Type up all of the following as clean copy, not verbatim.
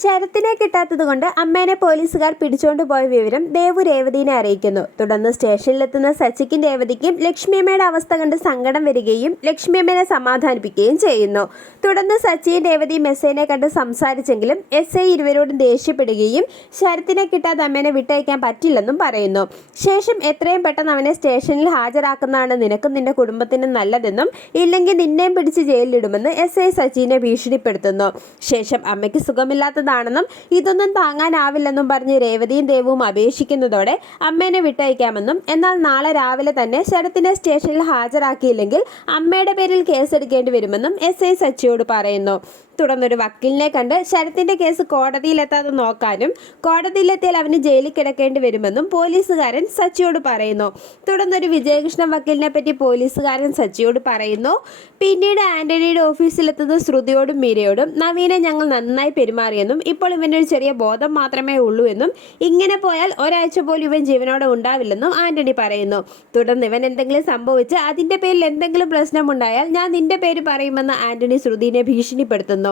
ശരത്തിനെ കിട്ടാത്തതുകൊണ്ട് അമ്മേനെ പോലീസുകാർ പിടിച്ചോണ്ട് പോയ വിവരം ദേവു രേവതിനെ അറിയിക്കുന്നു. തുടർന്ന് സ്റ്റേഷനിലെത്തുന്ന സച്ചിക്കും രേവതിക്കും ലക്ഷ്മിയമ്മയുടെ അവസ്ഥ കണ്ട് സങ്കടം വരികയും ലക്ഷ്മിയമ്മനെ സമാധാനിപ്പിക്കുകയും ചെയ്യുന്നു. തുടർന്ന് സച്ചിയും രേവതിയും എസ്ഐനെ കണ്ട് സംസാരിച്ചെങ്കിലും എസ്ഐ ഇരുവരോടും ദേഷ്യപ്പെടുകയും ശരത്തിനെ കിട്ടാതെ അമ്മേനെ വിട്ടയക്കാൻ പറ്റില്ലെന്നും പറയുന്നു. ശേഷം എത്രയും പെട്ടെന്ന് അവനെ സ്റ്റേഷനിൽ ഹാജരാക്കുന്നതാണ് നിനക്കും നിന്റെ കുടുംബത്തിനും നല്ലതെന്നും ഇല്ലെങ്കിൽ നിന്നെയും പിടിച്ച് ജയിലിലിടുമെന്ന് എസ്ഐ സച്ചിനെ ഭീഷണിപ്പെടുത്തുന്നു. ശേഷം അമ്മയ്ക്ക് സുഖമില്ലാത്ത ണെന്നും ഇതൊന്നും താങ്ങാനാവില്ലെന്നും പറഞ്ഞ് രേവതിയും ദേവുവും അപേക്ഷിക്കുന്നതോടെ അമ്മേനെ വിട്ടയക്കാമെന്നും എന്നാൽ നാളെ രാവിലെ തന്നെ ശരത്തിനെ സ്റ്റേഷനിൽ ഹാജരാക്കിയില്ലെങ്കിൽ അമ്മയുടെ പേരിൽ കേസെടുക്കേണ്ടി വരുമെന്നും എസ്ഐ സച്ചിയോട് പറയുന്നു. തുടർന്നൊരു വക്കീലിനെ കണ്ട് ശരത്തിന്റെ കേസ് കോടതിയിലെത്താതെ നോക്കാനും കോടതിയിലെത്തിയാൽ അവന് ജയിലിൽ കിടക്കേണ്ടി വരുമെന്നും പോലീസുകാരൻ സച്ചിയോട് പറയുന്നു. തുടർന്നൊരു വിജയകൃഷ്ണൻ വക്കീലിനെ പറ്റി പോലീസുകാരൻ സച്ചിയോട് പറയുന്നു. പിന്നീട് ആന്റണിയുടെ ഓഫീസിലെത്തുന്ന ശ്രുതിയോടും മീരയോടും നവീനെ ഞങ്ങൾ നന്നായി പെരുമാറിയെന്നും ഇപ്പോൾ ഇവനൊരു ചെറിയ ബോധം മാത്രമേ ഉള്ളൂ എന്നും ഇങ്ങനെ പോയാൽ ഒരാഴ്ച പോലും ഇവൻ ജീവനോടെ ഉണ്ടാവില്ലെന്നും ആന്റണി പറയുന്നു. തുടർന്ന് ഇവൻ എന്തെങ്കിലും സംഭവിച്ച് അതിന്റെ പേരിൽ എന്തെങ്കിലും പ്രശ്നമുണ്ടായാൽ ഞാൻ നിന്റെ പേര് പറയുമെന്ന് ആന്റണി ശ്രുതിനെ ഭീഷണിപ്പെടുത്തുന്നു.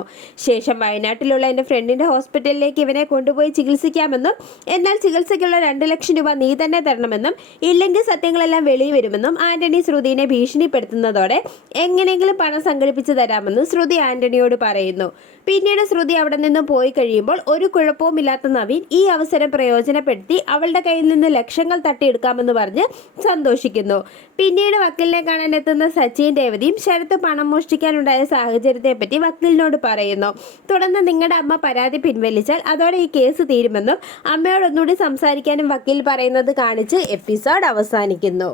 ശേഷം വയനാട്ടിലുള്ള എൻ്റെ ഫ്രണ്ടിന്റെ ഹോസ്പിറ്റലിലേക്ക് ഇവനെ കൊണ്ടുപോയി ചികിത്സിക്കാമെന്നും എന്നാൽ ചികിത്സയ്ക്കുള്ള 2 ലക്ഷം രൂപ നീ തന്നെ തരണമെന്നും ഇല്ലെങ്കിൽ സത്യങ്ങളെല്ലാം വെളിയിൽ വരുമെന്നും ആന്റണി ശ്രുതിനെ ഭീഷണിപ്പെടുത്തുന്നതോടെ എങ്ങനെയെങ്കിലും പണം സംഘടിപ്പിച്ചു തരാമെന്നും ശ്രുതി ആന്റണിയോട് പറയുന്നു. പിന്നീട് ശ്രുതി അവിടെ നിന്നും പോയി കഴിയുമ്പോൾ ഒരു കുഴപ്പവുമില്ലാത്ത നവീൻ ഈ അവസരം പ്രയോജനപ്പെടുത്തി അവളുടെ കയ്യിൽ നിന്ന് ലക്ഷങ്ങൾ തട്ടിയെടുക്കാമെന്ന് പറഞ്ഞ് സന്തോഷിക്കുന്നു. പിന്നീട് വക്കീലിനെ കാണാൻ എത്തുന്ന സച്ചിയും രേവതിയും ശരത്ത് പണം മോഷ്ടിക്കാനുണ്ടായ സാഹചര്യത്തെപ്പറ്റി വക്കീലിനോട് പറയുന്നു. തുടർന്ന് നിങ്ങളുടെ അമ്മ പരാതി പിൻവലിച്ചാൽ അതോടെ ഈ കേസ് തീരുമെന്നും അമ്മയോട് ഒന്നുകൂടി സംസാരിക്കാനും വക്കീൽ പറയുന്നത് കാണിച്ച് എപ്പിസോഡ് അവസാനിക്കുന്നു.